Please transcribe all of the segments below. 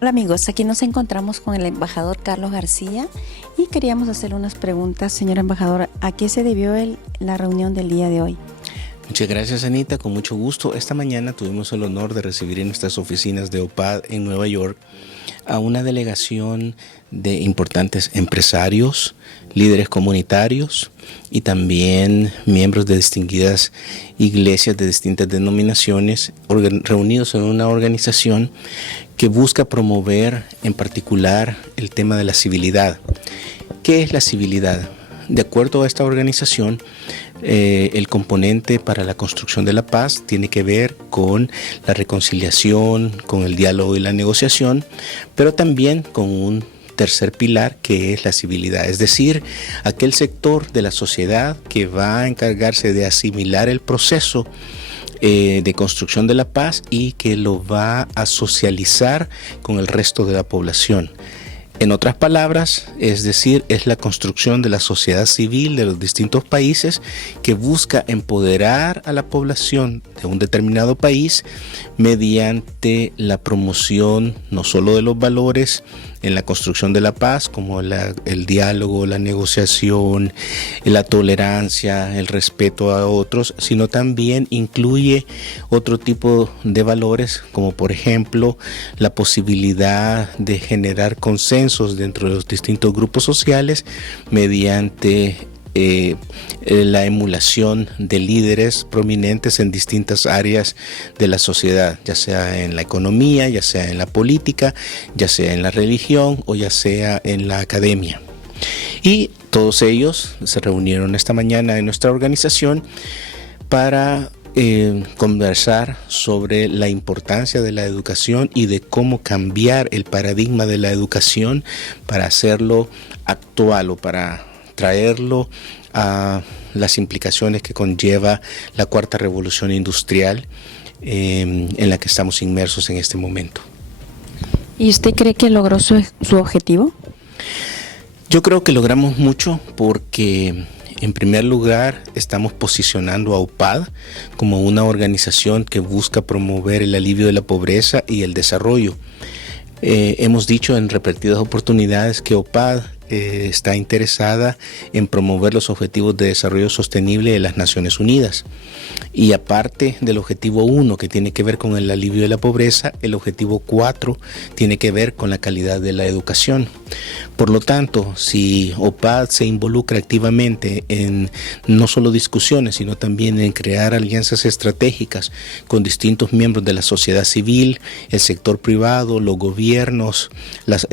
Hola amigos, aquí nos encontramos con el embajador Carlos García y queríamos hacerle unas preguntas, señor embajador. ¿A qué se debió la reunión del día de hoy? Muchas gracias, Anita, con mucho gusto. Esta mañana tuvimos el honor de recibir en nuestras oficinas de OPAD en Nueva York a una delegación de importantes empresarios, líderes comunitarios y también miembros de distinguidas iglesias de distintas denominaciones reunidos en una organización que busca promover en particular el tema de la civilidad. ¿Qué es la civilidad? De acuerdo a esta organización, el componente para la construcción de la paz tiene que ver con la reconciliación, con el diálogo y la negociación, pero también con un tercer pilar que es la civilidad, es decir, aquel sector de la sociedad que va a encargarse de asimilar el proceso de construcción de la paz y que lo va a socializar con el resto de la población. En otras palabras, es decir, es la construcción de la sociedad civil de los distintos países que busca empoderar a la población de un determinado país mediante la promoción no solo de los valores en la construcción de la paz, como el diálogo, la negociación, la tolerancia, el respeto a otros, sino también incluye otro tipo de valores, como por ejemplo la posibilidad de generar consensos dentro de los distintos grupos sociales mediante la emulación de líderes prominentes en distintas áreas de la sociedad, ya sea en la economía, ya sea en la política, ya sea en la religión o ya sea en la academia. Y todos ellos se reunieron esta mañana en nuestra organización para conversar sobre la importancia de la educación y de cómo cambiar el paradigma de la educación para hacerlo actual o para traerlo a las implicaciones que conlleva la cuarta revolución industrial en la que estamos inmersos en este momento. ¿Y usted cree que logró su objetivo? Yo creo que logramos mucho porque en primer lugar estamos posicionando a OPAD como una organización que busca promover el alivio de la pobreza y el desarrollo. Hemos dicho en repetidas oportunidades que OPAD está interesada en promover los objetivos de desarrollo sostenible de las Naciones Unidas. Y aparte del objetivo 1, que tiene que ver con el alivio de la pobreza, el objetivo 4 tiene que ver con la calidad de la educación. Por lo tanto, si OPAD se involucra activamente en no solo discusiones, sino también en crear alianzas estratégicas con distintos miembros de la sociedad civil, el sector privado, los gobiernos, las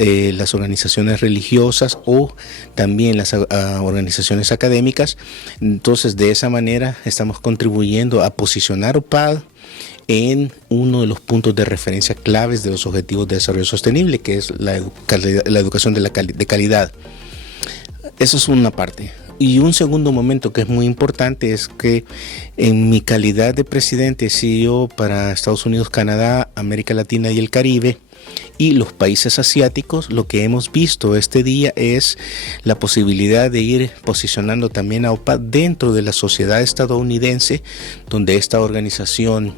organizaciones religiosas o también las organizaciones académicas, entonces de esa manera estamos contribuyendo a posicionar OPAD en uno de los puntos de referencia claves de los objetivos de desarrollo sostenible, que es la educación de calidad. Eso es una parte. Y un segundo momento que es muy importante es que en mi calidad de presidente CEO para Estados Unidos, Canadá, América Latina y el Caribe, y los países asiáticos, lo que hemos visto este día es la posibilidad de ir posicionando también a OPAD dentro de la sociedad estadounidense, donde esta organización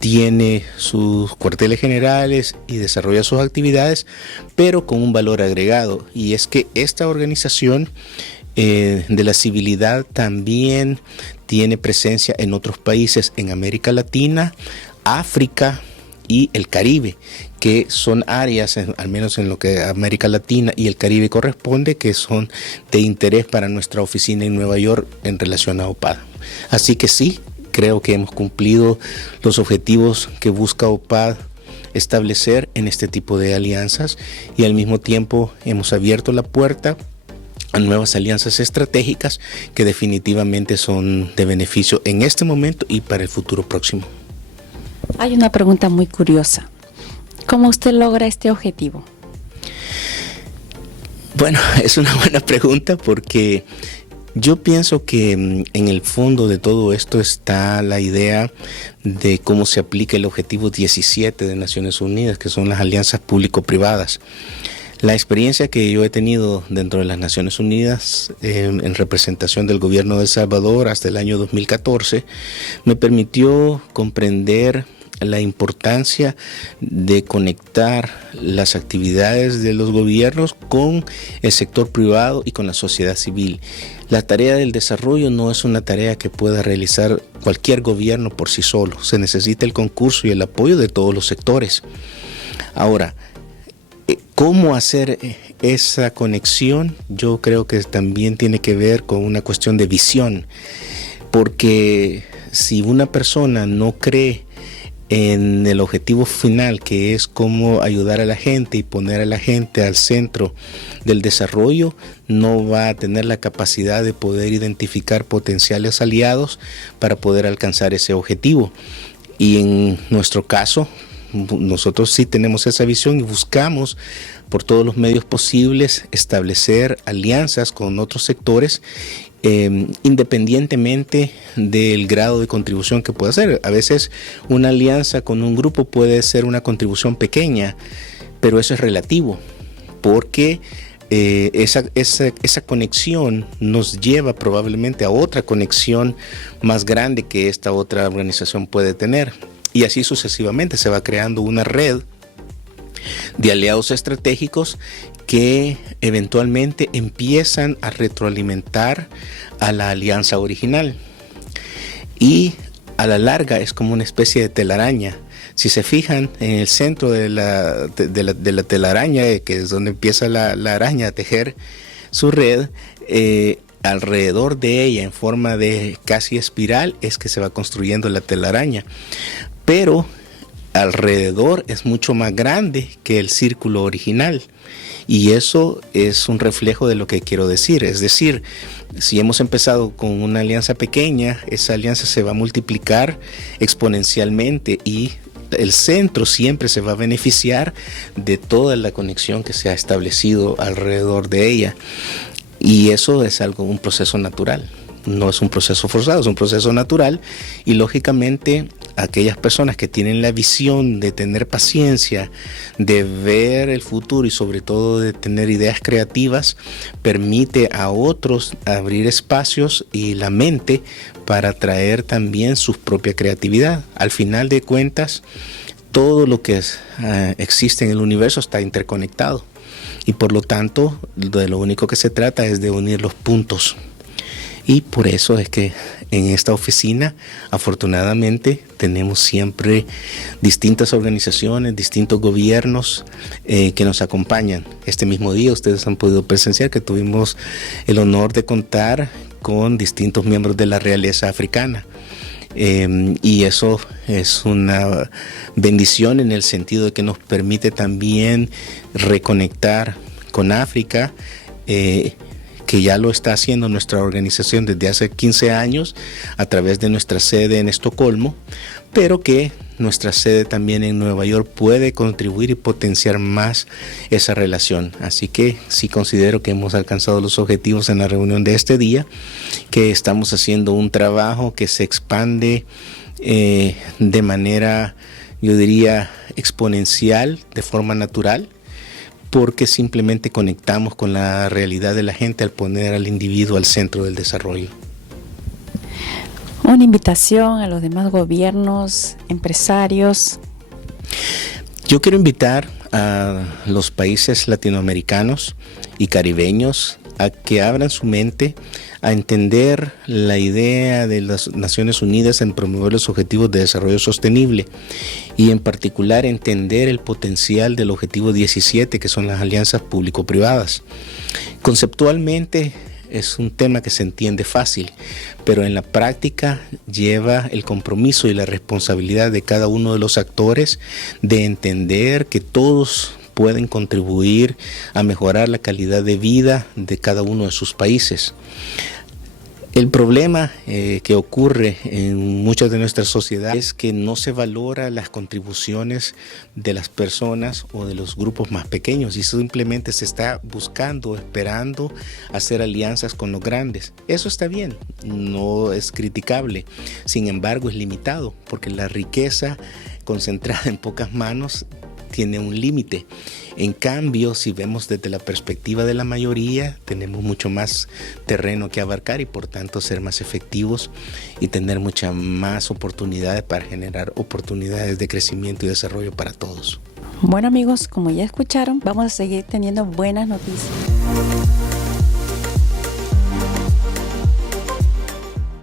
tiene sus cuarteles generales y desarrolla sus actividades, pero con un valor agregado, y es que esta organización de la civilidad también tiene presencia en otros países en América Latina, África y el Caribe, que son áreas, al menos en lo que América Latina y el Caribe corresponde, que son de interés para nuestra oficina en Nueva York en relación a OPAD. Así que sí, creo que hemos cumplido los objetivos que busca OPAD establecer en este tipo de alianzas, y al mismo tiempo hemos abierto la puerta a nuevas alianzas estratégicas que definitivamente son de beneficio en este momento y para el futuro próximo. Hay una pregunta muy curiosa. ¿Cómo usted logra este objetivo? Bueno, es una buena pregunta porque yo pienso que en el fondo de todo esto está la idea de cómo se aplica el objetivo 17 de Naciones Unidas, que son las alianzas público-privadas. La experiencia que yo he tenido dentro de las Naciones Unidas en representación del gobierno de El Salvador hasta el año 2014 me permitió comprender la importancia de conectar las actividades de los gobiernos con el sector privado y con la sociedad civil. La tarea del desarrollo no es una tarea que pueda realizar cualquier gobierno por sí solo. Se necesita el concurso y el apoyo de todos los sectores. Ahora, ¿cómo hacer esa conexión? Yo creo que también tiene que ver con una cuestión de visión, porque si una persona no cree en el objetivo final, que es cómo ayudar a la gente y poner a la gente al centro del desarrollo, no va a tener la capacidad de poder identificar potenciales aliados para poder alcanzar ese objetivo. Y en nuestro caso, nosotros sí tenemos esa visión y buscamos por todos los medios posibles establecer alianzas con otros sectores, independientemente del grado de contribución que pueda hacer. A veces una alianza con un grupo puede ser una contribución pequeña, pero eso es relativo, porque esa conexión nos lleva probablemente a otra conexión más grande que esta otra organización puede tener. Y así sucesivamente se va creando una red de aliados estratégicos que eventualmente empiezan a retroalimentar a la alianza original. Y a la larga es como una especie de telaraña. Si se fijan en el centro de la telaraña, que es donde empieza la araña a tejer su red, alrededor de ella en forma de casi espiral es que se va construyendo la telaraña. Pero alrededor es mucho más grande que el círculo original. Y eso es un reflejo de lo que quiero decir. Es decir, si hemos empezado con una alianza pequeña, esa alianza se va a multiplicar exponencialmente y el centro siempre se va a beneficiar de toda la conexión que se ha establecido alrededor de ella. Y eso es un proceso natural. No es un proceso forzado, es un proceso natural, y lógicamente aquellas personas que tienen la visión de tener paciencia, de ver el futuro y sobre todo de tener ideas creativas, permite a otros abrir espacios y la mente para traer también su propia creatividad. Al final de cuentas, todo lo que existe en el universo está interconectado y por lo tanto de lo único que se trata es de unir los puntos. Y por eso es que en esta oficina, afortunadamente, tenemos siempre distintas organizaciones, distintos gobiernos que nos acompañan. Este mismo día ustedes han podido presenciar que tuvimos el honor de contar con distintos miembros de la realeza africana. Y eso es una bendición en el sentido de que nos permite también reconectar con África, que ya lo está haciendo nuestra organización desde hace 15 años a través de nuestra sede en Estocolmo, pero que nuestra sede también en Nueva York puede contribuir y potenciar más esa relación. Así que sí considero que hemos alcanzado los objetivos en la reunión de este día, que estamos haciendo un trabajo que se expande de manera, yo diría, exponencial, de forma natural, porque simplemente conectamos con la realidad de la gente al poner al individuo al centro del desarrollo. Una invitación a los demás gobiernos, empresarios. Yo quiero invitar a los países latinoamericanos y caribeños a que abran su mente a entender la idea de las Naciones Unidas en promover los objetivos de desarrollo sostenible y en particular entender el potencial del objetivo 17, que son las alianzas público-privadas. Conceptualmente es un tema que se entiende fácil, pero en la práctica lleva el compromiso y la responsabilidad de cada uno de los actores de entender que todos pueden contribuir a mejorar la calidad de vida de cada uno de sus países. El problema que ocurre en muchas de nuestras sociedades es que no se valora las contribuciones de las personas o de los grupos más pequeños y simplemente se está buscando, esperando hacer alianzas con los grandes. Eso está bien, no es criticable, sin embargo es limitado porque la riqueza concentrada en pocas manos tiene un límite. En cambio, si vemos desde la perspectiva de la mayoría, tenemos mucho más terreno que abarcar y por tanto ser más efectivos y tener muchas más oportunidades para generar oportunidades de crecimiento y desarrollo para todos. Bueno amigos, como ya escucharon, vamos a seguir teniendo buenas noticias.